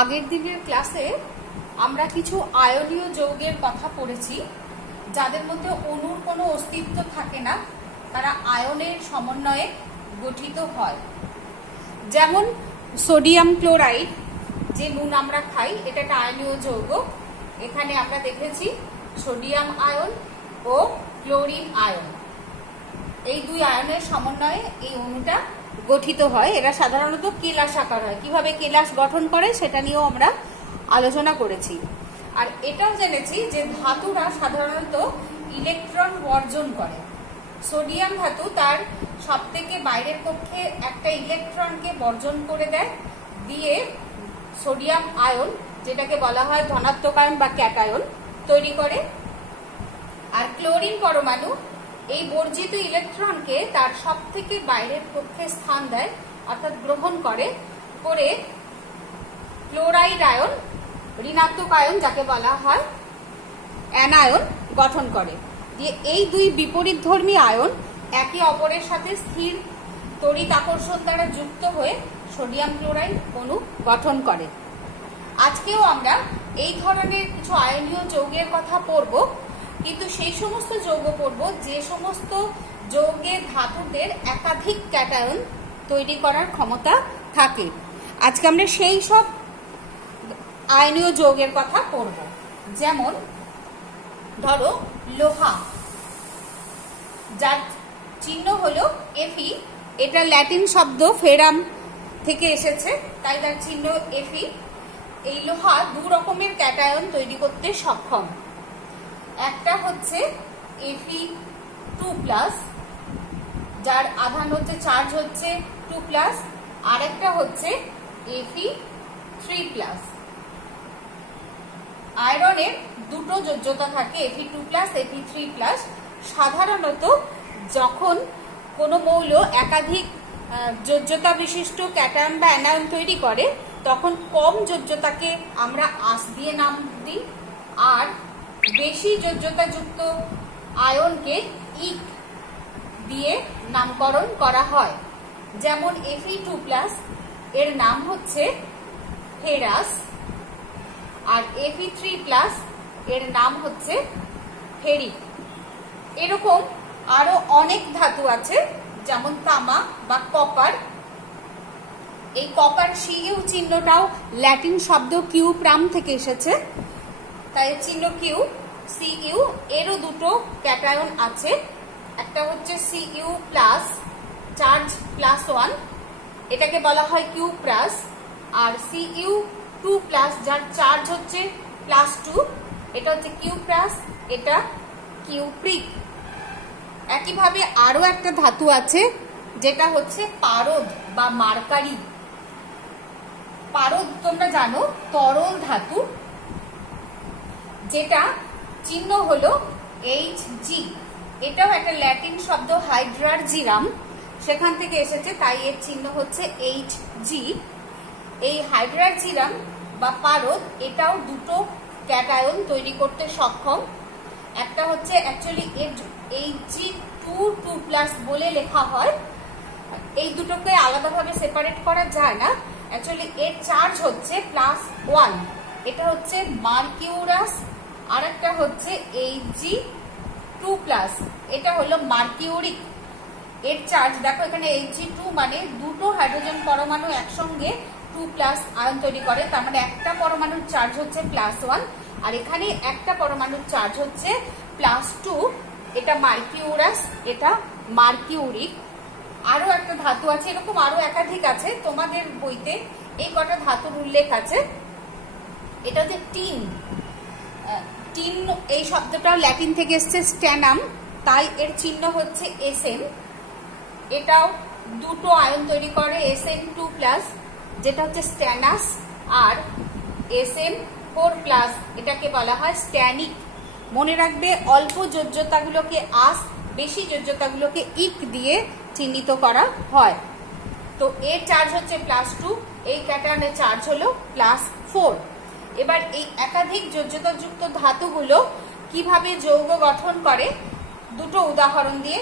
আগের দিনের ক্লাসে আমরা কিছু আয়নীয় যৌগের কথা পড়েছি, যাদের মধ্যে অণুর কোনো অস্তিত্ব থাকে না, তারা আয়নের সমন্বয়ে গঠিত হয়। যেমন সোডিয়াম ক্লোরাইড, যে নুন আমরা খাই, এটা একটা আয়নীয় যৌগ। এখানে আমরা দেখেছি সোডিয়াম আয়ন ও ক্লোরিন আয়ন, এই দুই আয়নের সমন্বয়ে এই অণুটা গঠিত হয়। এরা সাধারণত কেলাস আকার হয়। কিভাবে কেলাস গঠন করে সেটা নিয়েও আমরা আলোচনা করেছি। আর এটাও জেনেছি যে ধাতুরা সাধারণত ইলেকট্রন বর্জন করে। সোডিয়াম ধাতু তার সবথেকে বাইরের কক্ষে একটা ইলেকট্রনকে বর্জন করে দেয়, দিয়ে সোডিয়াম আয়ন, যেটাকে বলা হয় ধনাত্মক আয়ন বা ক্যাটায়ন, তৈরি করে। আর ক্লোরিন পরমাণু এই বর্জিত ইলেকট্রনকে তার সবথেকে বাইরের কক্ষে স্থান দেয়, অর্থাৎ গ্রহণ করে ক্লোরাইড আয়ন, ঋণাত্মক আয়ন যাকে বলা হয় অ্যানায়ন গঠন করে। যে এই দুই বিপরীতধর্মী আয়ন একে অপরের সাথে স্থির তড়িৎ আকর্ষণ দ্বারা যুক্ত হয়ে সোডিয়াম ক্লোরাইড অণু গঠন করে। আজকেও আমরা এই ধরনের কিছু আয়নীয় যৌগের কথা পড়ব, কিন্তু সেই সমস্ত যৌগ পড়ব যে সমস্ত যৌগের ধাতুদের একাধিক ক্যাটায়ন তৈরি করার ক্ষমতা থাকে। আজকে আমরা সেই সব আয়নীয় যৌগের কথা পড়ব। যেমন ধরো লোহা, যার চিহ্ন হলো Fe, এটা ল্যাটিন শব্দ ফেরাম থেকে এসেছে, তাই তার চিহ্ন Fe। এই লোহা দু রকমের ক্যাটায়ন তৈরি করতে সক্ষম। একটা হচ্ছে Fe2+, যার আধান হচ্ছে চার্জ হচ্ছে 2+, আর একটা হচ্ছে Fe3+। আয়রনের দুটো যোজ্যতা থাকে, Fe2+, Fe3+। সাধারণত যখন কোনো মৌল একাধিক যোজ্যতা বিশিষ্ট ক্যাটায়ন বা অ্যানায়ন তৈরি করে, তখন কম যোজ্যতাকে আমরা আস দিয়ে নাম দিই, আর বেশি যোজ্যতাযুক্ত আয়নকে ইক দিয়ে নামকরণ করা হয়। যেমন Fe2+, এর নাম হচ্ছে ফেরাস, আর Fe3+, এর নাম হচ্ছে ফেরিক। এরকম আরো অনেক ধাতু আছে, যেমন তামা বা কপার। এই কপার Cu চিহ্নটাও ল্যাটিন শব্দ কিউপ্রাম থেকে এসেছে, তাই চিহ্ন কিউ। Cu এরও দুটো ক্যাটায়ন আছে, একটা হচ্ছে Cu+, চার্জ +1, এটাকে বলা হয় কিউপ্রাস, আর Cu2+, যার চার্জ হচ্ছে +2, এটা হচ্ছে কিউপ্রাস, এটা কিউপ্রিক। একইভাবে আরো একটা ধাতু আছে, যেটা হচ্ছে পারদ বা মার্কারি। পারদ তোমরা জানো তরল ধাতু, যেটা চিহ্ন হলো Hg। এটাও একটা ল্যাটিন শব্দ হাইড্রারজিরাম, সেখান থেকে এসেছে, তাই এর চিহ্ন হচ্ছে Hg। এই হাইড্রারজিরাম বা পারদ, এটাও দুটো ক্যাটায়ন তৈরি করতে সক্ষম। একটা হচ্ছে অ্যাকচুয়ালি Hg2+ বলে লেখা হয়, এই দুটোকে আলাদাভাবে সেপারেট করা যায় না। অ্যাকচুয়ালি এর চার্জ হচ্ছে +1, এটা হচ্ছে মার্কিউরাস, আর একটা হচ্ছে Hg2+, এটা হলো মার্কিউরিক। এর চার্জ দেখো, এখানে Hg2 মানে দুটো হাইড্রোজেন পরমাণু একসঙ্গে 2+ আয়ন তৈরি করে, তার মানে একটা পরমাণুর চার্জ হচ্ছে +1, আর এখানে একটা পরমাণুর চার্জ হচ্ছে +2, এটা মার্কিউরাস, এটা মার্কিউরিক। আরো একটা ধাতু আছে, এরকম আরো একাধিক আছে, তোমাদের বইতে এই কটা ধাতুর উল্লেখ আছে। এটা হচ্ছে টিন। টিন এই শব্দটা ল্যাটিন থেকে এসছে স্ট্যানাম, তাই এর চিহ্ন হচ্ছে Sn। এটাও দুটো আয়ন তৈরি করে, Sn2+, যেটা হচ্ছে স্ট্যানাস, আর Sn4+, এটাকে বলা হয় স্ট্যানিক। মনে রাখবে, অল্প যোজ্যতাগুলোকে আস, বেশি যোজ্যতাগুলোকে ইক দিয়ে চিহ্নিত করা হয়। তো এর চার্জ হচ্ছে +2, এই ক্যাটায়নের চার্জ হলো +4। এবার এই একাধিক যোজ্যতাযুক্ত ধাতুগুলো কিভাবে যৌগ গঠন করে দুটো উদাহরণ দিয়ে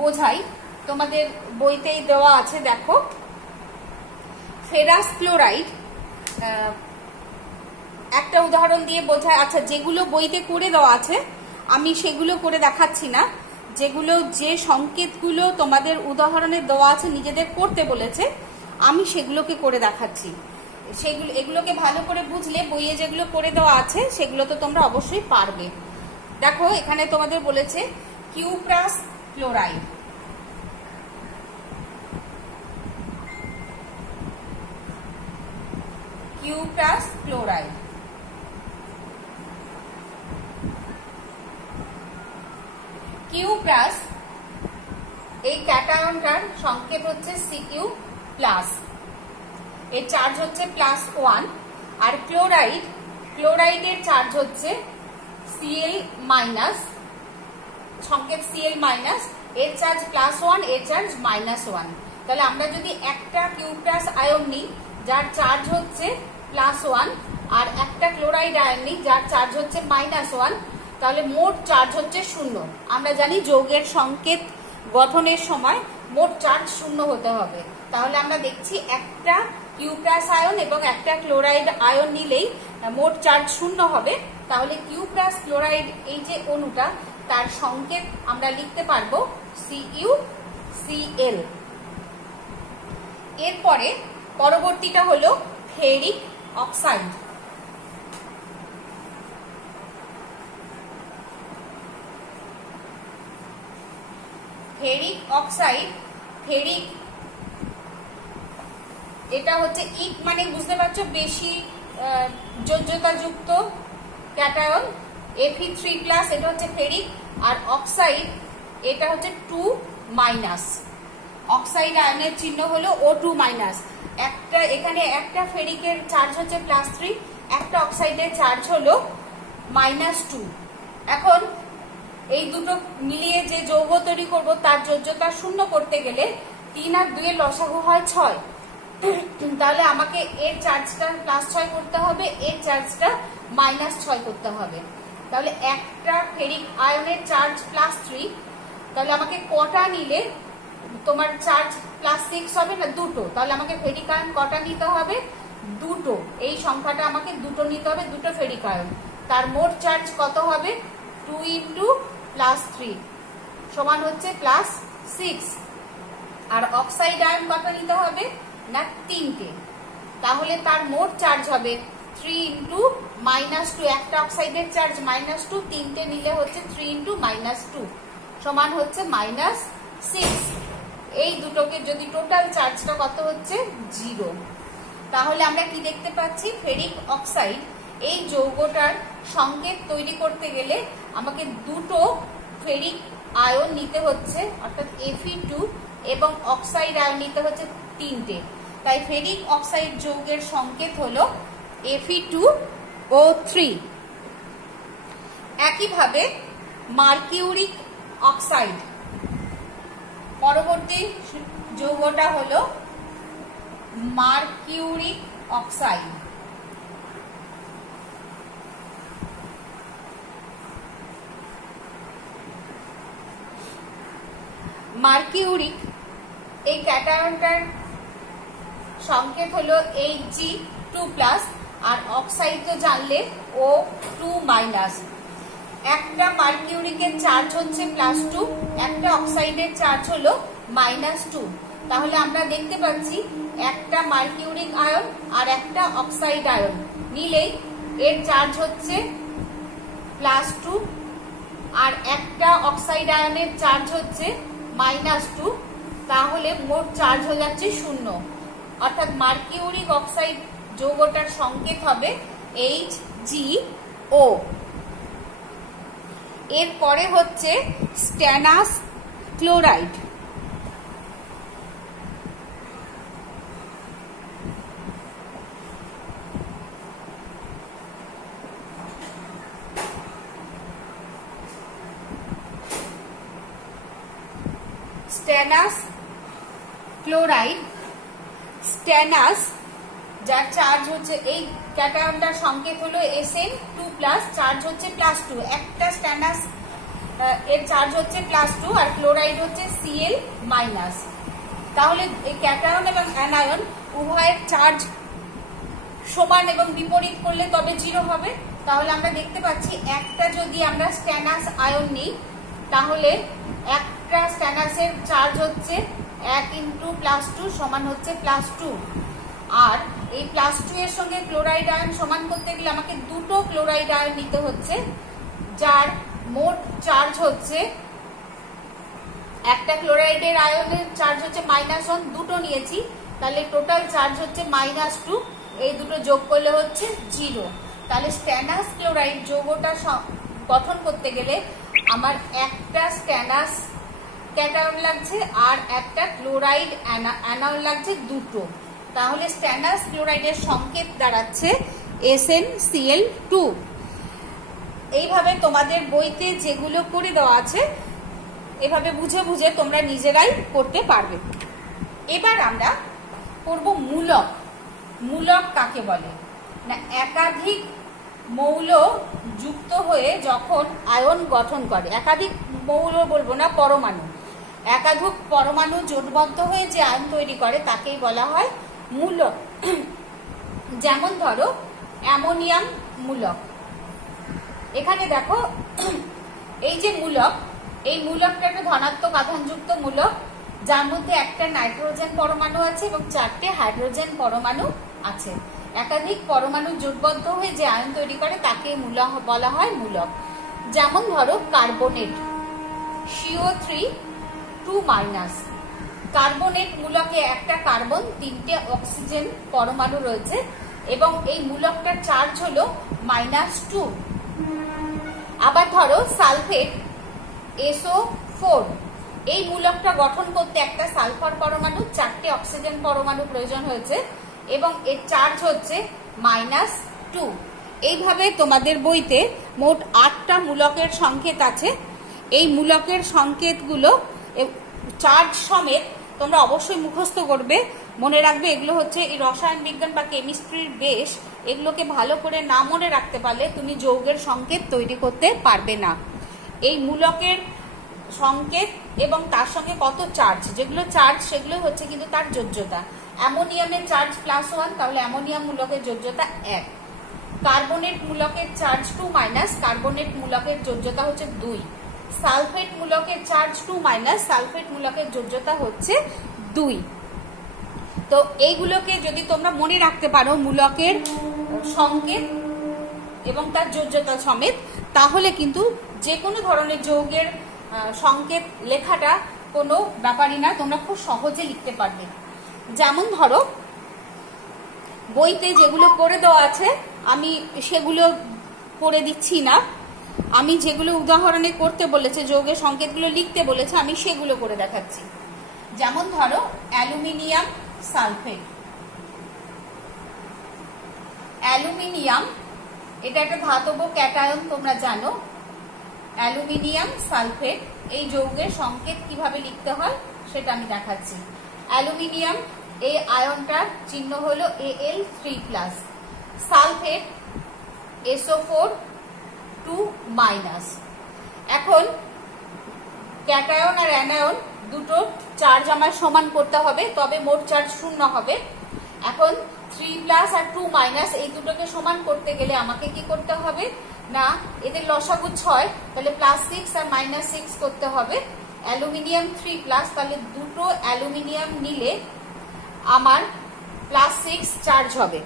বোঝাই। তোমাদের বইতেই দেওয়া আছে, দেখো। ফেরাস ক্লোরাইড একটা উদাহরণ দিয়ে বোঝায়। আচ্ছা, যেগুলো বইতে করে দেওয়া আছে আমি সেগুলো করে দেখাচ্ছি না, যেগুলো যে সংকেতগুলো তোমাদের উদাহরণে দেওয়া আছে নিজেদের করতে বলেছে আমি সেগুলোকে করে দেখাচ্ছি। এগুলোকে ভালো করে বুঝলে বইয়ে যেগুলো করে দেওয়া আছে সেগুলো তো তোমরা অবশ্যই পারবে। দেখো এখানে তোমাদের বলেছে cuprous chloride, cuprous chloride. Cuprous এই ক্যাটায়নটার সংকেত হচ্ছে Cu+, এর চার্জ হচ্ছে +1, আর ক্লোরাইডের চার্জ হচ্ছে Cl-, সংকেত Cl-, এর চার্জ +1, এর চার্জ -1। তাহলে আমরা যদি একটা কিউপ্রাস আয়ন নিই যার চার্জ হচ্ছে +1 আর একটা ক্লোরাইড আয়ন নিই যার চার্জ হচ্ছে -1, তাহলে মোট চার্জ হচ্ছে 0। আমরা জানি যৌগের সংকেত গঠনের সময় মোট চার্জ 0 হতে হবে। তাহলে আমরা দেখছি একটা কিউপ্রাস আয়ন এবং একটা ক্লোরাইড আয়ন নিলেই মোট চার্জ 0 হবে। তাহলে কিউপ্রাস ক্লোরাইড এই যে অণুটা তার সংকেত আমরা লিখতে পারবো CuCl। এরপরে পরবর্তীটা হলো ferric oxide. Ferric oxide, ferric এটা হচ্ছে ইক মানে বুঝতে পারছো বেশি যোজ্যতা যুক্ত ক্যাটায়ন, Fe3+, এটা হচ্ছে ফেরিক। আর অক্সাইড এটা হচ্ছে 2-, অক্সাইড আয়নের চিহ্ন হলো O2-। একটা এখানে একটা ফেরিকের চার্জ হচ্ছে +3, একটা অক্সাইডের চার্জ হলো -2। এখন এই দুটো মিলিয়ে যে যৌগ তৈরি করব তার যোজ্যতা 0 করতে গেলে 3 আর 2 এর লসাগু হয় 6। তাহলে আমাকে এর চার্জটা +6 করতে হবে, এর চার্জটা -6 করতে হবে। তাহলে একটা ফেরিক আয়নের চার্জ +3, তাহলে আমাকে কটা নিলে তোমার চার্জ +6 হবে না? দুটো। তাহলে আমাকে ফেরিক আয়ন কটা নিতে হবে? দুটো। এই সংখ্যাটা আমাকে দুটো নিতে হবে, দুটো ফেরিক আয়ন। তার মোট চার্জ কত হবে? 2 × +3 সমান হচ্ছে +6। আর অক্সাইড আয়ন কত নিতে হবে না? 3টে। তাহলে তার মোট চার্জ হবে 3 × -2। একটা অক্সাইডের চার্জ -2, 3টে নিলে হচ্ছে 3 × -2 সমান হচ্ছে -6। এই দুটোকে যদি টোটাল চার্জটা কত হচ্ছে 0। তাহলে আমরা কি দেখতে পাচ্ছি? ফেরিক অক্সাইড এই যৌগটার সংকেত তৈরি করতে গেলে আমাকে দুটো ফেরিক আয়ন নিতে হচ্ছে, অর্থাৎ Fe2, এবং অক্সাইড আয়ন নিতে হচ্ছে 3টে। তাই ফেরিক অক্সাইড যৌগের সংকেত হলো Fe2O3। একইভাবে মার্কিউরিক অক্সাইড, পরবর্তী যৌগটা হলো মার্কিউরিক অক্সাইড। মার্কিউরিক এই ক্যাটায়নটার সংকেত হলো Hg2+, আর অক্সাইড তো জানলে O2-। একটা মার্কিউরিকের চার্জ হচ্ছে +2, একটা অক্সাইডের চার্জ হলো -2। তাহলে আমরা দেখতে পাচ্ছি একটা মার্কিউরিক আয়ন আর একটা অক্সাইড আয়ন নিলেই এর চার্জ হচ্ছে +2, আর একটা অক্সাইড আয়নের চার্জ হচ্ছে -2। তাহলে মোট চার্জ হয়ে যাচ্ছে 0। অর্থাৎ মার্কিউরিক অক্সাইড যৌগটার সংকেত হবে HgO। এরপরে হচ্ছে stannous chloride. Stannous chloride, stannous যার চার্জ হচ্ছে এই ক্যাটায়নটার সংকেত হলো Sn2+, চার্জ হচ্ছে +2। একটা স্ট্যানাস এর চার্জ হচ্ছে +2 আর ক্লোরাইড হচ্ছে Cl-। তাহলে এই ক্যাটায়ন এবং অ্যানায়ন উভয়ের চার্জ সমান এবং বিপরীত করলে তবে 0 হবে। তাহলে আমরা দেখতে পাচ্ছি একটা যদি আমরা স্ট্যানাস আয়ন নিই, তাহলে একটা স্ট্যানাসের চার্জ হচ্ছে 1 × +2 সমান হচ্ছে +2। আর এই +2 এর সঙ্গে ক্লোরাইড আয়ন সমান করতে গেলে আমাকে দুটো ক্লোরাইড আয়ন নিতে হচ্ছে, যার মোট চার্জ হচ্ছে, একটা ক্লোরাইডের আয়নের চার্জ হচ্ছে -1, দুটো নিয়েছি, তাহলে টোটাল চার্জ হচ্ছে -2, এই দুটো যোগ করলে হচ্ছে 0। তাহলে স্ট্যানাস ক্লোরাইড যৌগটা গঠন করতে গেলে আমার একটা স্ট্যানাস ক্যাটায়ন লাগছে আর একটা ক্লোরাইড অ্যানায়ন লাগছে দুটো। তাহলে স্ট্যানাস ক্লোরাইডের সংকেত দাঁড়াচ্ছে SnCl2। এইভাবে তোমাদের বইতে যেগুলো করে দেওয়া আছে এভাবে বুঝে বুঝে তোমরা নিজেরাই করতে পারবে। এবার আমরা করব মূলক। মূলক কাকে বলে না, একাধিক মৌল যুক্ত হয়ে যখন আয়ন গঠন করে, একাধিক মৌল বলবো না, পরমাণু, একাধিক পরমাণু জোটবদ্ধ হয়ে যে আয়ন তৈরি করে তাকেই বলা হয় মূলক। যেমন ধরো অ্যামোনিয়াম মূলক। এখানে দেখো এই যে মূলক, এই মূলকটা একটা ধনাত্মক আধানযুক্ত মূলক, যার মধ্যে একটা নাইট্রোজেন পরমাণু আছে এবং 4টে হাইড্রোজেন পরমাণু আছে। একাধিক পরমাণু জোটবদ্ধ হয়ে যে আয়ন তৈরি করে তাকে বলা হয় মূলক। যেমন ধরো কার্বনেট, CO3 কার্বনেট মূলকে একটা কার্বন, 3টে অক্সিজেন পরমাণু রয়েছে এবং এই মূলকটার চার্জ হলো -2। আবার ধরো সালফেট, SO4, এই মূলকটা গঠন করতে একটা সালফার পরমাণু, 4টে অক্সিজেন পরমাণু প্রয়োজন হয়েছে এবং এর চার্জ হচ্ছে -2। এইভাবে তোমাদের বইতে মোট 8টা মূলকের সংকেত আছে। এই মূলকের সংকেতগুলো চার্জ সমেত তোমরা অবশ্যই মুখস্থ করবে, মনে রাখবে। এগুলো হচ্ছে এই রসায়ন বিজ্ঞান বা কেমিস্ট্রির বেস। এগুলোকে ভালো করে না মনে রাখতে পারলে তুমি যৌগের সংকেত তৈরি করতে পারবে না। এই মূলকের সংকেত এবং তার সঙ্গে কত চার্জ, যেগুলো চার্জ সেগুলো হচ্ছে কিন্তু তার যোজ্যতা। অ্যামোনিয়ামের চার্জ +1, তাহলে অ্যামোনিয়াম মূলকের যোজ্যতা 1। কার্বনেট মূলকের চার্জ 2-, কার্বনেট মূলকের যোজ্যতা হচ্ছে 2। সালফেট মূলকের চার্জ 2-, সালফেট মূলকের যোজ্যতা হচ্ছে 2। তো এইগুলোকে যদি তোমরা মনে রাখতে পারো মূলকের সংকেত এবং তার যোজ্যতা সমেত, তাহলে কিন্তু যে কোনো ধরনের যৌগের সংকেত লেখাটা কোনো ব্যাপারই না, তোমরা খুব সহজে লিখতে পারবে। যেমন ধরো বইতে যেগুলো করে দেওয়া আছে আমি সেগুলো করে দিচ্ছি না, আমি যেগুলো উদাহরণে করতে বলেছে, যৌগের সংকেতগুলো লিখতে বলেছে, আমি সেগুলো করে দেখাচ্ছি। যেমন ধরো অ্যালুমিনিয়াম সালফেট। অ্যালুমিনিয়াম এটা একটা ধাতব ক্যাটায়ন, তোমরা জানো। অ্যালুমিনিয়াম সালফেট এই যৌগের সংকেত কিভাবে লিখতে হয় সেটা আমি দেখাচ্ছি। অ্যালুমিনিয়াম এই আয়নটার চিহ্ন হলো Al3+, সালফেট SO4 2-। এখন ক্যাটায়ন আর অ্যানায়ন দুটো চার্জ আমার সমান করতে হবে, তবে মোট চার্জ 0 হবে। এখন 3+ আর 2- এই দুটোকে সমান করতে গেলে আমাকে কি করতে হবে না, এদের লসাগু 6, তাহলে +6 আর -6 করতে হবে। অ্যালুমিনিয়াম 3+, তাহলে দুটো অ্যালুমিনিয়াম নিলে আমার +6 চার্জ হবে।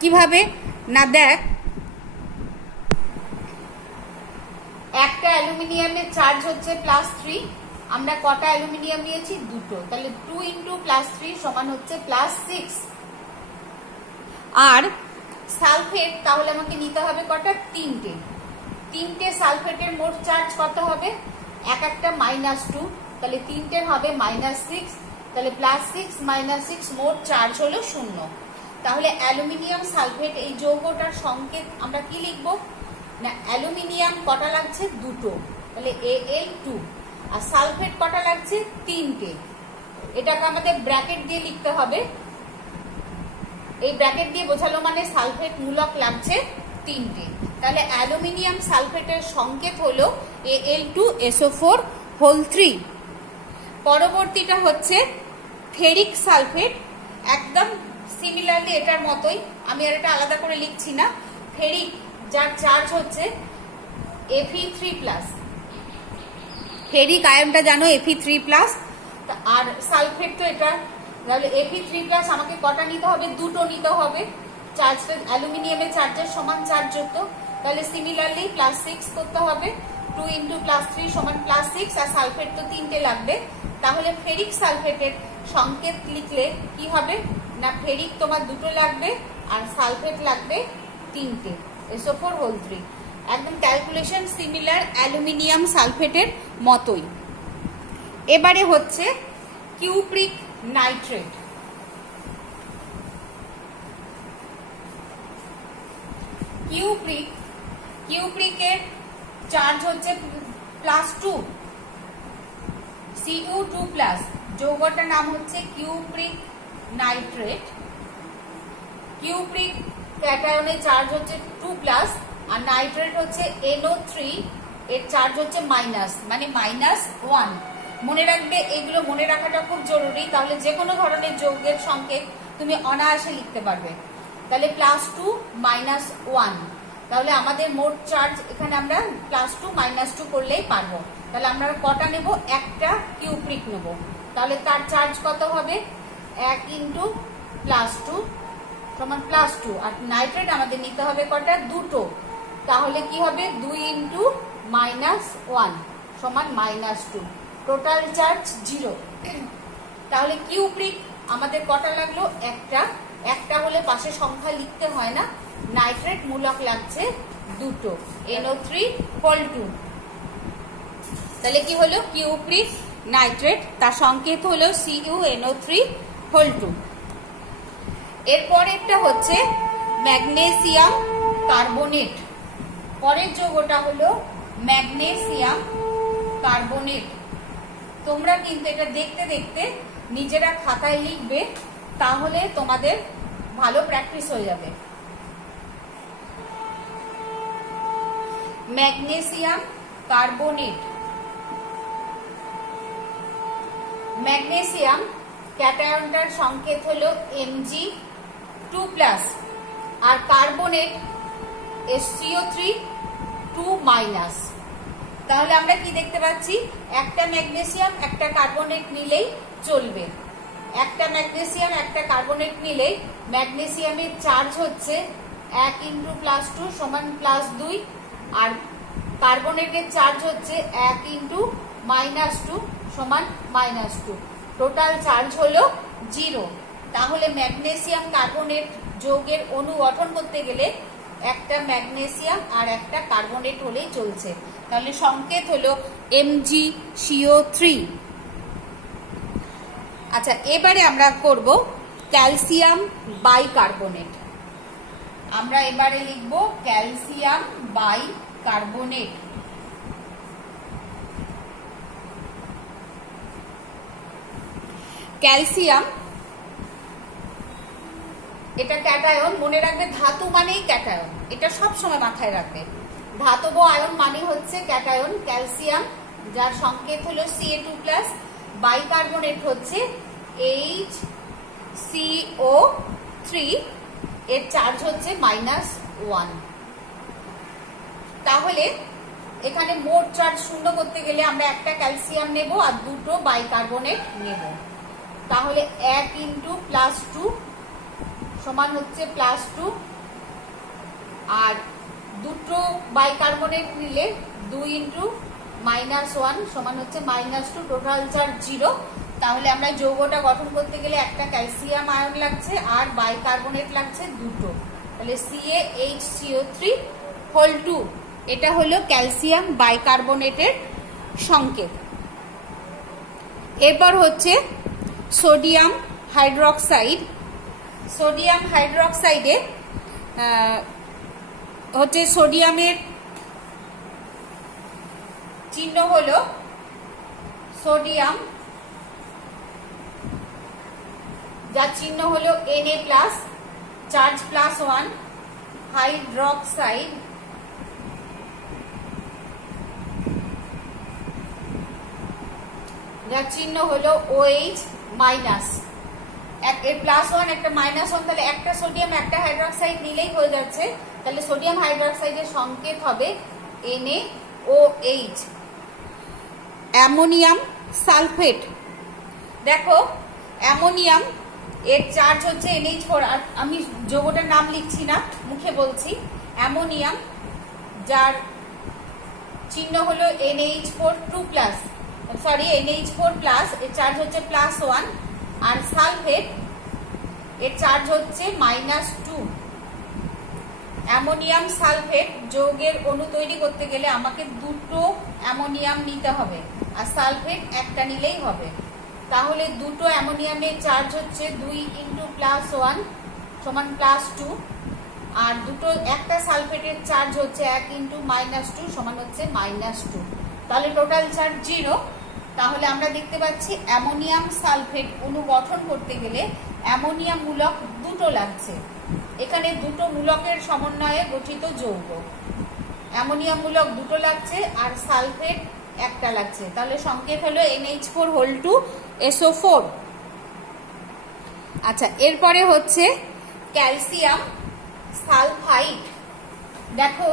কিভাবে না, দেখ একটা অ্যালুমিনিয়ামের চার্জ হচ্ছে +3, আমরা কটা অ্যালুমিনিয়াম নিয়েছি, দুটো, তাহলে 2 × +3 সমান হচ্ছে +6। আর সালফেট তাহলে আমাকে নিতে হবে কটা, 3টে সালফেটের মোট চার্জ কত হবে, একটা -2, তাহলে 3টের হবে -6, তাহলে +6 -6 মোট চার্জ হলো 0। তাহলে অ্যালুমিনিয়াম সালফেট এই যৌগটার সংকেত আমরা কি লিখবো না, অ্যালুমিনিয়াম কটা লাগছে, দুটো, তাহলে Al2, আর সালফেট কটা লাগছে, 3টে। এটাকে আমাদের ব্র্যাকেট দিয়ে লিখতে হবে। এই ব্র্যাকেট দিয়ে বোঝালো মানে সালফেট মূলক লাগছে 3টে। তাহলে অ্যালুমিনিয়াম সালফেটের সংকেত হলো Al2SO4 3। পরবর্তীটা হচ্ছে ফেরিক সালফেট, একদম সিমিলারলি এটার মতোই, আমি আর এটা আলাদা করে লিখছি না। ফেরিক যার চার্জ হচ্ছে Fe3+, ফেরিক আয়নটা জানো Fe3+, আর সালফেট তো এটা, তাহলে Fe3+ আমাকে কটা নিতে হবে? দুটো নিতে হবে। চার্জটা অ্যালুমিনিয়ামের চার্জের সমান চার্জ যত, তাহলে সিমিলারলি +6 করতে হবে। 2 × +3 = +6, আর সালফেট তো 3টে লাগবে। তাহলে ফেরিক সালফেটের সংকেত লিখলে কি হবে না, ফেরিক তোমার 2টো লাগবে আর সালফেট লাগবে 3টে, SO4 3। একদম ক্যালকুলেশন সিমিলার অ্যালুমিনিয়াম সালফেটের মতোই। এবারে হচ্ছে কিউপ্রিক নাইট্রেট। কিউপ্রিকের চার্জ হচ্ছে +2, Cu2+, যৌগটার নাম হচ্ছে কিউপ্রিক নাইট্রেট। কিউপ্রিক ক্যাটায়নের চার্জ হচ্ছে 2+, আর নাইট্রেট হচ্ছে NO3, এর চার্জ হচ্ছে মাইনাস, মানে -1। মনে রাখবে, এগুলো মনে রাখাটা খুব জরুরি, তাহলে যে কোনো ধরনের যৌগের সংকেত তুমি অনায়াসে লিখতে পারবে। তাহলে +2 -1, তাহলে আমাদের মোট চার্জ এখানে আমরা +2 -2 করলেই পারবো। তাহলে আমরা কটা নেব? একটা কিউপ্রিক নেব, তাহলে তার চার্জ কত হবে? 1 × +2 = +2, আর নাইট্রেট আমাদের নিতে হবে কটা? দুটো, তাহলে কি হবে? 2 × -1 = -2, টোটাল চার্জ 0। তাহলে কিউপ্রিক আমাদের কটা লাগলো? একটা হলে পাশে সংখ্যা লিখতে হয় না। নাইট্রেট মূলক লাগছে দুটো, NO3(2). তাহলে কি হলো? কিউপ্রিক নাইট্রেট, তার সংকেত হলো CuNO3(2). এরপরেরটা হচ্ছে ম্যাগনেসিয়াম কার্বনেট। পরের যৌগটা হলো ম্যাগনেসিয়াম কার্বনেট। তোমরা কিন্তু এটা দেখতে দেখতে নিজেরা খাতায় লিখবে, তাহলে তোমাদের ভালো প্র্যাকটিস হয়ে যাবে। Magnesium carbonate. ম্যাগনেসিয়াম ক্যাটায়নটার সংকেত হলো Mg2+, আর কার্বনেট SCO3(2-). তাহলে আমরা কি দেখতে পাচ্ছি? একটা ম্যাগনেসিয়াম একটা কার্বনেট নিলেই চলবে। একটা ম্যাগনেসিয়াম একটা কার্বনেট নিলে ম্যাগনেসিয়ামের চার্জ হচ্ছে 1 × +2 = +2, আর কার্বনেটের চার্জ হচ্ছে 1 × -2 = -2, টোটাল চার্জ হলো 0। তাহলে ম্যাগনেসিয়াম কার্বনেট যৌগের অণু গঠন করতে গেলে একটা ম্যাগনেসিয়াম আর একটা কার্বনেট হলেই চলছে। তাহলে সংকেত হলো MgCO3। আচ্ছা, এবারে আমরা করব ক্যালসিয়াম বাইকার্বনেট। আমরা এবারে লিখব ক্যালসিয়াম বাইকার্বনেট। ক্যালসিয়াম এটা ক্যাটায়ন, মনে রাখবে ধাতু মানেই ক্যাটায়ন, এটা সব সময় মাথায় রাখবে। ধাতব আয়ন মানে হচ্ছে ক্যাটায়ন। ক্যালসিয়াম যার সংকেত হলো Ca2+, বাইকার্বনেট হচ্ছে HCO3, এর চার্জ হচ্ছে -1। তাহলে এখানে মোট চার্জ শূন্য করতে গেলে আমরা একটা ক্যালসিয়াম নেব আর দুটো বাইকার্বনেট নেব। তাহলে 1 × +2 সমান হচ্ছে +2, আর দুটো বাইকার্বনেট নিলে 2 × -1 সমান হচ্ছে -2, টোটাল চার্জ 0। তাহলে আমরা যৌগটা গঠন করতে গেলে একটা ক্যালসিয়াম আয়ন লাগছে আর বাইকার্বনেট লাগছে দুটো, তাহলে CaHCO3(2). এটা হলো ক্যালসিয়াম বাইকার্বনেটের সংকেত। এরপর হচ্ছে সোডিয়াম হাইড্রোক্সাইড। সোডিয়াম হাইড্রোক্সাইডে হচ্ছে সোডিয়ামের চিহ্ন হলো সোডিয়াম, যার চিহ্ন হলো Na+, চার্জ +1, হাইড্রোক্সাইড, যার চিহ্ন হলো OH-। +1 একটা -1, তাহলে একটা সোডিয়াম একটা হাইড্রোক্সাইড নিলেই হয়ে যাচ্ছে। তাহলে সোডিয়াম হাইড্রোক্সাইডের সংকেত হবে NaOH। অ্যামোনিয়াম সালফেট, দেখো অ্যামোনিয়াম এর চার্জ হচ্ছে NH4, আর আমি যৌগটার নাম লিখছি না, মুখে বলছি। অ্যামোনিয়াম যার চিহ্ন হলো NH4+, এর চার্জ হচ্ছে +1, আর সালফেট এর চার্জ হচ্ছে -2। অ্যামোনিয়াম সালফেট যৌগের অণু তৈরি করতে গেলে আমাকে দুটো অ্যামোনিয়াম নিতে হবে, আর সালফেট একটা নিলেই হবে। তাহলে দুটো অ্যামোনিয়ামের চার্জ হচ্ছে 2 × +1 = +2, আর একটা সালফেটের চার্জ হচ্ছে 1 × -2 = হচ্ছে -2। তাহলে টোটাল চার্জ 0। তাহলে আমরা দেখতে পাচ্ছি অ্যামোনিয়াম সালফেট অণু গঠন করতে গেলে অ্যামোনিয়াম মূলক দুটো লাগছে। এখানে দুটো মূলকের সমন্বয়ে গঠিত যৌগ, অ্যামোনিয়াম মূলক দুটো লাগছে আর সালফেট একটা লাগছে। তাহলে সংকেত হলো NH4(2)SO4। আচ্ছা, এরপরে হচ্ছে ক্যালসিয়াম সালফাইড। দেখো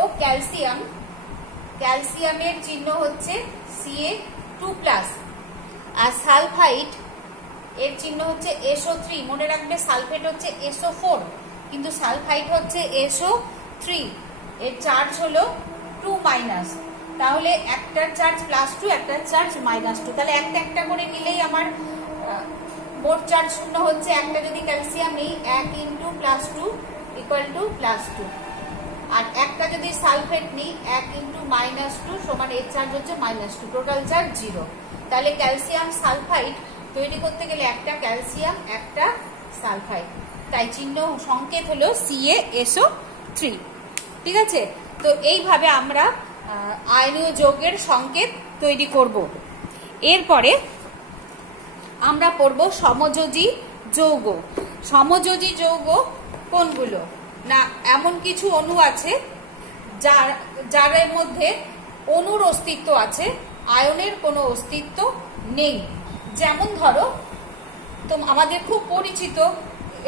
ক্যালসিয়ামের চিহ্ন হচ্ছে Ca2+, আর সালফাইড এর চিহ্ন হচ্ছে SO3। মনে রাখবে সালফেট হচ্ছে SO4, কিন্তু সালফাইড হচ্ছে SO3। এর চার্জ হলো 2-। তাহলে একটার চার্জ +2, একটার চার্জ -2। তাহলে একটা একটা করে নিলেই আমার মোট চার্জ শূন্য হচ্ছে। একটা যদি ক্যালসিয়াম নেই 1 × +2 = +2, আর একটা যদি সালফেট নিই 1 × -2 সমান এর চার্জ হচ্ছে -2, টোটাল চার্জ 0। তাহলে ক্যালসিয়াম সালফাইড তৈরি করতে গেলে একটা ক্যালসিয়াম একটা সালফাইড, তাই চিহ্ন সংকেত হলো CaSO3। ঠিক আছে, তো এইভাবে আমরা আয়নীয় যৌগের সংকেত তৈরি করব। এরপরে আমরা পড়ব সমযোজী যৌগ। সমযোজী যৌগ কোনগুলো? না, এমন কিছু অণু আছে যার মধ্যে অণুর অস্তিত্ব আছে, আয়নের কোনো অস্তিত্ব নেই। যেমন ধরো, তো আমাদের খুব পরিচিত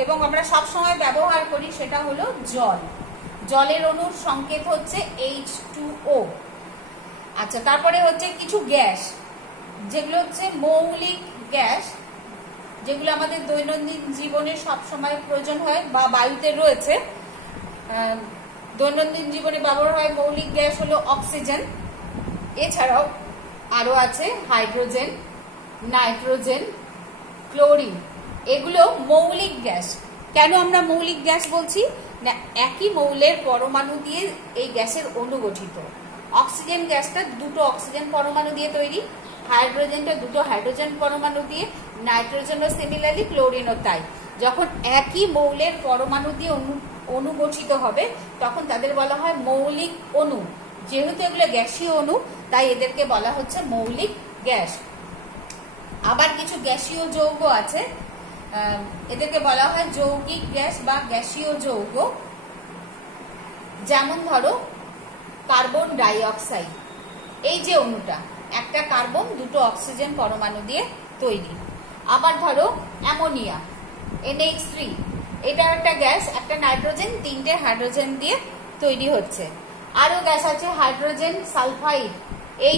এবং আমরা সব সময় ব্যবহার করি সেটা হলো জল। জলের অণুর সংকেত হচ্ছে H2O। আচ্ছা, তারপরে হচ্ছে কিছু গ্যাস যেগুলো হচ্ছে মৌলিক গ্যাস, যেগুলো আমাদের দৈনন্দিন জীবনে সব সময় প্রয়োজন হয় বা বায়ুতে রয়েছে। দৈনন্দিন জীবনে ব্যবহার হয় মৌলিক গ্যাস হলো অক্সিজেন, এছাড়াও আরো আছে হাইড্রোজেন, নাইট্রোজেন, ক্লোরিন। এগুলো মৌলিক গ্যাস। কেন আমরা মৌলিক গ্যাস বলছি? না, একই মৌলের পরমাণু দিয়ে এই গ্যাসের অণু গঠিত। অক্সিজেন গ্যাসটা দুটো অক্সিজেন পরমাণু দিয়ে তৈরি, হাইড্রোজেনটা দুটো হাইড্রোজেন পরমাণু দিয়ে, নাইট্রোজেনও সিমিলারলি, ক্লোরিনও তাই। যখন একই মৌলের পরমাণু দিয়ে অণু গঠিত হবে তখন তাদের বলা হয় মৌলিক অণু। যেহেতু এগুলো গ্যাসীয় অণু তাই এদেরকে বলা হচ্ছে মৌলিক গ্যাস। আবার কিছু গ্যাসীয় যৌগ আছে, এদেরকে বলা হয় যৌগিক গ্যাস বা গ্যাসীয় যৌগ। যেমন ধরো কার্বন ডাই অক্সাইড, এই যে অণুটা একটা কার্বন দুটো অক্সিজেন পরমাণু দিয়ে তৈরি। আবার ধরো অ্যামোনিয়া NH3, এটা একটা গ্যাস, একটা নাইট্রোজেন তিনটে হাইড্রোজেন দিয়ে তৈরি হচ্ছে। আরো গ্যাস আছে হাইড্রোজেন সালফাইড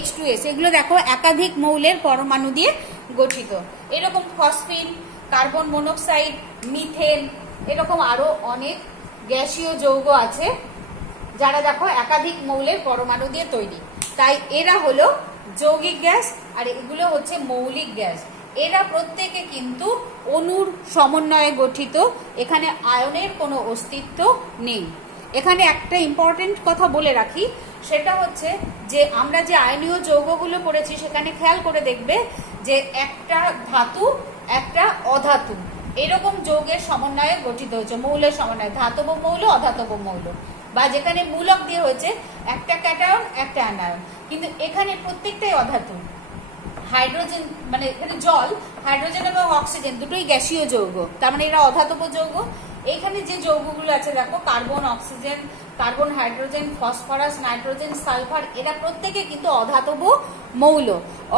H2S, এগুলো দেখো একাধিক মৌলের পরমাণু দিয়ে গঠিত। এরকম ফসফিন, কার্বন মনোক্সাইড, মিথেন, এরকম আরো অনেক গ্যাসীয় যৌগ আছে যারা দেখো একাধিক মৌলের পরমাণু দিয়ে তৈরি। তাই এরা হলো যৌগিক গ্যাস আর এগুলো হচ্ছে মৌলিক গ্যাস। এরা প্রত্যেকে কিন্তু অণুর সমন্বয়ে গঠিত, এখানে আয়নের কোনো অস্তিত্ব নেই। এখানে একটা ইম্পর্টেন্ট কথা বলে রাখি, সেটা হচ্ছে যে আমরা যে আয়নীয় যৌগগুলো পড়েছি সেখানে খেয়াল করে দেখবে যে একটা ধাতু একটা অধাতু এরকম যৌগের সমন্বয়ে গঠিত হয়েছে, মৌলের সমন্বয়ে, ধাতব মৌল অধাতব মৌল, বা যেখানে মূলক দিয়ে হয়েছে একটা ক্যাটায়ন একটা অ্যানায়ন, কিন্তু এখানে প্রত্যেকটাই অধাতু। হাইড্রোজেন মানে এখানে জল, হাইড্রোজেন এবং অক্সিজেন দুটোই গ্যাসীয় যৌগ, তার মানে এরা অধাতব যৌগ। এইখানে যে যৌগগুলো আছে দেখো, carbon, oxygen, carbon, hydrogen, phosphorus, nitrogen, sulphur, এরা প্রত্যেকে কিন্তু অধাতব মৌল।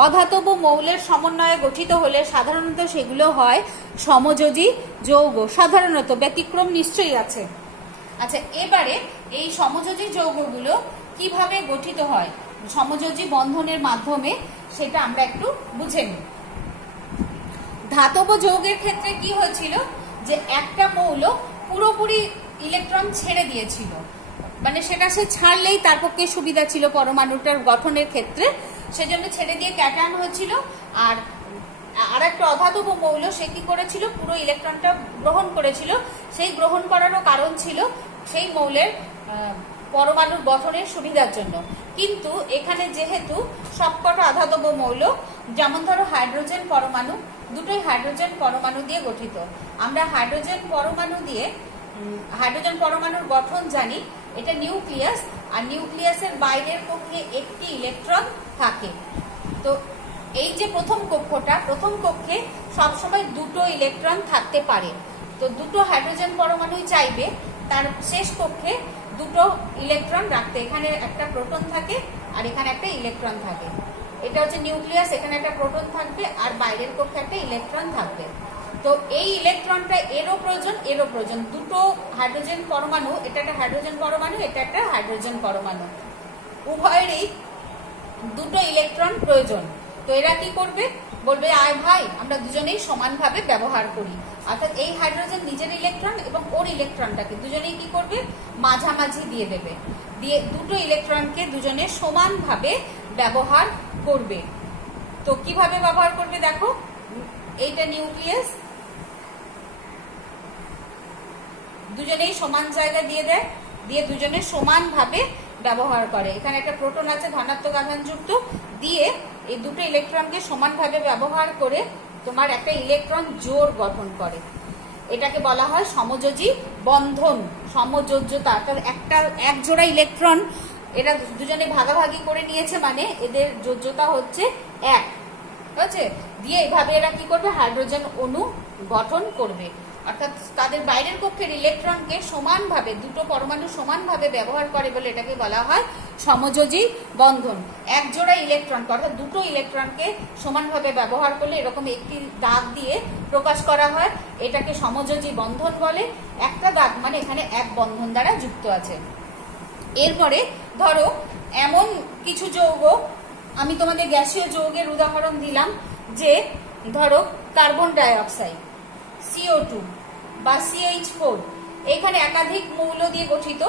অধাতব মৌলের সমন্বয়ে গঠিত হলে সাধারণত সেগুলো হয় সমযোজী যৌগ। সাধারণত, ব্যতিক্রম নিশ্চয়ই আছে। আচ্ছা, এবারে এই সমযোজী যৌগগুলো কিভাবে গঠিত হয়, সমযোজী বন্ধনের মাধ্যমে, সেটা আমরা একটু বুঝে নিই। ধাতব যৌগের ক্ষেত্রে কি হয়েছিল, যে একটা মৌল পুরোপুরি ইলেকট্রন ছেড়ে দিয়েছিল, মানে সেটা সে ছাড়লেই তার পক্ষে সুবিধা ছিল পরমাণুটার গঠনের ক্ষেত্রে, সেজন্য ছেড়ে দিয়ে ক্যাটায়ন হয়েছিল। আর একটা অধাতব মৌল সে কি করেছিল, পুরো ইলেকট্রনটা গ্রহণ করেছিল। সেই গ্রহণ করারও কারণ ছিল সেই মৌলের পরমাণুর গঠনের সুবিধার জন্য। কিন্তু এখানে যেহেতু সবকটা আধাতব মৌল, যেমন ধরো হাইড্রোজেন পরমাণু, দুটোই হাইড্রোজেন পরমাণু দিয়ে গঠিত। আমরা হাইড্রোজেন পরমাণুর গঠন জানি, এটা নিউক্লিয়াস, আর নিউক্লিয়াসের বাইরের কক্ষে একটি ইলেকট্রন থাকে। তো এই যে প্রথম কক্ষে সবসময় দুটো ইলেকট্রন থাকতে পারে। তো দুটো হাইড্রোজেন পরমাণুই চাইবে তার শেষ কক্ষে দুটো ইলেকট্রন রাখতে। এখানে একটা প্রোটন থাকে আর এখানে একটা ইলেকট্রন থাকে। এটা হচ্ছে নিউক্লিয়াস, এখানে একটা প্রোটন থাকবে আর বাইরের কক্ষে একটা ইলেকট্রন থাকবে। তো এই ইলেকট্রনটা এরও প্রয়োজন। দুটো হাইড্রোজেন পরমাণু, এটা একটা হাইড্রোজেন পরমাণু, এটা একটা হাইড্রোজেন পরমাণু, উভয়েরই দুটো ইলেকট্রন প্রয়োজন। তো এরা কি করবে, বলবে আয় ভাই আমরা দুজনেই সমানভাবে ব্যবহার করি। অর্থাৎ এই হাইড্রোজেন নিজের ইলেকট্রন এবং ওর ইলেকট্রনটাকে দুজনেই কি করবে, মাঝামাঝি দিয়ে দেবে, দিয়ে দুটো ইলেকট্রনকে দুজনে সমানভাবে ব্যবহার করবে। তো কিভাবে ব্যবহার করবে দেখো, এইটা নিউক্লিয়াস, দুজনেই সমান জায়গা দিয়ে দেয়, দিয়ে দুজনে সমানভাবে ব্যবহার করে। এখানে একটা প্রোটন আছে ধনাত্মক আধানযুক্ত, দিয়ে এই দুটো ইলেকট্রনকে সমানভাবে ব্যবহার করে তোমার একটা ইলেকট্রন জোড় গঠন করে। এটাকে বলা হয় সমযোজী বন্ধন, সমযোজ্যতা। এক জোড়া ইলেকট্রন এরা দুজনে ভাগাভাগি করে নিয়েছে, মানে এদের যোজ্যতা হচ্ছে 1, ঠিক আছে? দিয়ে এইভাবে এরা কি করবে, হাইড্রোজেন অণু গঠন করবে। অর্থাৎ তাদের বাইরের কক্ষের ইলেকট্রনকে সমানভাবে, দুটো পরমাণু সমানভাবে ব্যবহার করে বলে এটাকে বলা হয় সমযোজী বন্ধন। এক জোড়া ইলেকট্রন, অর্থাৎ দুটো ইলেকট্রনকে সমানভাবে ব্যবহার করলে এরকম একটি দাগ দিয়ে প্রকাশ করা হয়, এটাকে সমযোজী বন্ধন বলে। একটা দাগ মানে এখানে এক বন্ধন দ্বারা যুক্ত আছে। এরপরে ধরো এমন কিছু যৌগ, আমি তোমাদের গ্যাসীয় যৌগের উদাহরণ দিলাম, যে ধরো কার্বন ডাই অক্সাইড, CO2 বা CH4, এখানে একাধিক মৌল দিয়ে গঠিত।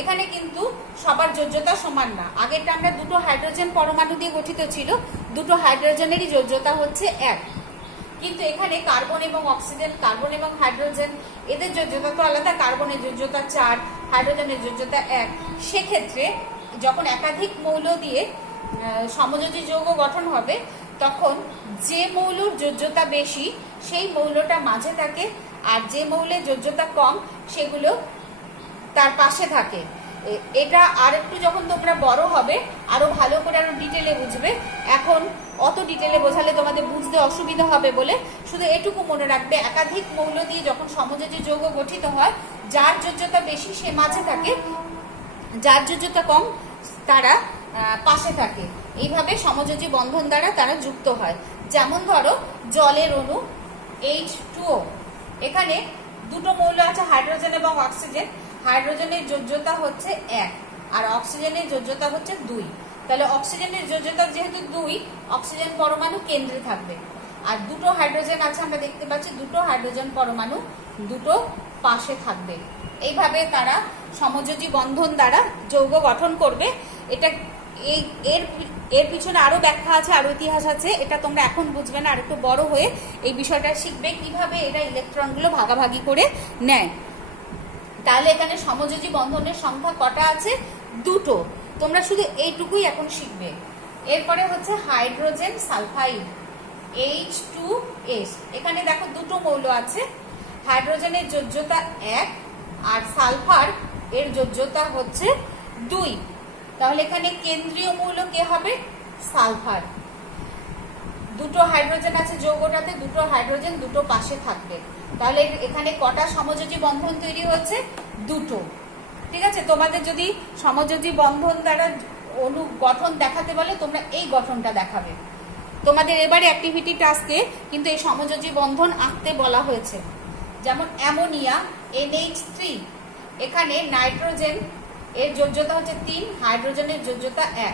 এখানে কিন্তু সবার যোজ্যতা সমান না। আগেরটা আমরা দুটো হাইড্রোজেন পরমাণু দিয়ে গঠিত ছিল, দুটো হাইড্রোজেনেরই যোজ্যতা হচ্ছে 1। কিন্তু এখানে কার্বন এবং অক্সিজেন, কার্বন এবং হাইড্রোজেন, এদের যোজ্যতা তো আলাদা। কার্বনের যোজ্যতা 4, হাইড্রোজেনের যোজ্যতা 1। সেক্ষেত্রে যখন একাধিক মৌল দিয়ে সমযোজী যৌগ গঠন হবে, তখন যে মৌলের যোজ্যতা বেশি সেই মৌলটা মাঝে থাকে, আর যে মৌলের যোজ্যতা কম সেগুলো তার পাশে থাকে। এটা আর একটু যখন তোমরা বড় হবে আরো ভালো করে আরো ডিটেলে বুঝবে। এখন অত ডিটেলে বোঝালে তোমাদের বুঝতে অসুবিধা হবে বলে শুধু এটুকু মনে রাখবে, একাধিক মৌল দিয়ে যখন সমযোজী যৌগ গঠিত হয়, যার যোজ্যতা বেশি সে মাঝে থাকে, যার যোজ্যতা কম তারা পাশে থাকে। এইভাবে সমযোজী বন্ধন দ্বারা তারা যুক্ত হয়। যেমন ধরো জলের অণু H2O, এখানে দুটো মৌল আছে হাইড্রোজেন এবং অক্সিজেন। হাইড্রোজেনের যোজ্যতা হচ্ছে 1 আর অক্সিজেনের যোজ্যতা হচ্ছে 2। তাহলে অক্সিজেনের যোজ্যতা যেহেতু 2, অক্সিজেন পরমাণু কেন্দ্রে থাকবে। আর দুটো হাইড্রোজেন আছে, আমরা দেখতে পাচ্ছি দুটো হাইড্রোজেন পরমাণু দুটো পাশে থাকবে। এইভাবে তারা সমযোজী বন্ধন দ্বারা যৌগ গঠন করবে। এটা এর পিছনে আরো ব্যাখ্যা আছে, আরো ইতিহাস আছে, এটা তোমরা এখন বুঝবে না, আর একটু বড় হয়ে এই বিষয়টা শিখবে কিভাবে এরা ইলেকট্রনগুলো ভাগাভাগি করে নেয়। তাহলে এখানে সমযোজী বন্ধনের সংখ্যা কটা আছে, দুটো। তোমরা শুধু এইটুকুই এখন শিখবে। এরপরে হচ্ছে হাইড্রোজেন সালফাইড H2S। এখানে দেখো দুটো মৌল আছে, হাইড্রোজেনের যোজ্যতা 1 আর সালফার এর যোজ্যতা হচ্ছে 2। তাহলে এখানে কেন্দ্রীয় মৌল কে হবে, সালফার। দুটো হাইড্রোজেন আছে যৌগটাতে, দুটো হাইড্রোজেন দুটো পাশে থাকবে। তাহলে এখানে কটা সমযোজী বন্ধন তৈরি হচ্ছে? দুটো। ঠিক আছে, তোমাদের যদি সমযোজী বন্ধন দ্বারা অণু গঠন দেখাতে বলে তোমরা এই গঠনটা দেখাবে। তোমাদের এবারে অ্যাক্টিভিটি টাস্কে কিন্তু এই সমযোজী বন্ধন আঁকতে বলা হয়েছে। যেমন অ্যামোনিয়া NH3, এখানে নাইট্রোজেন এর যোজ্যতা হচ্ছে 3, হাইড্রোজেনের যোজ্যতা 1।